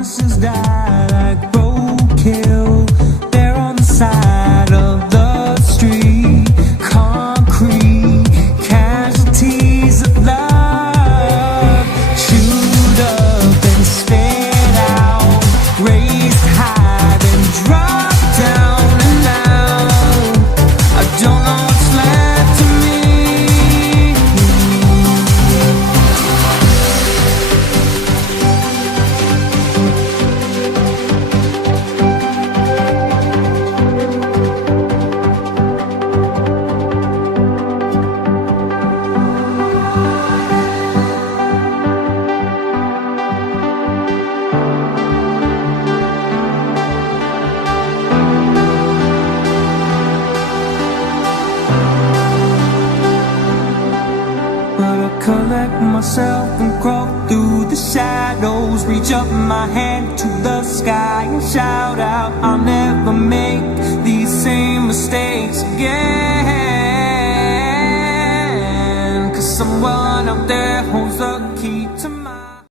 promises die like roadkill. They're on the side of the street, concrete casualties of love, chewed up and spit out, raised high then dropped down, and now I don't know what's left of me. Collect myself and crawl through the shadows, reach up my hand to the sky and shout out, I'll never make these same mistakes again, 'cause someone out there holds the key to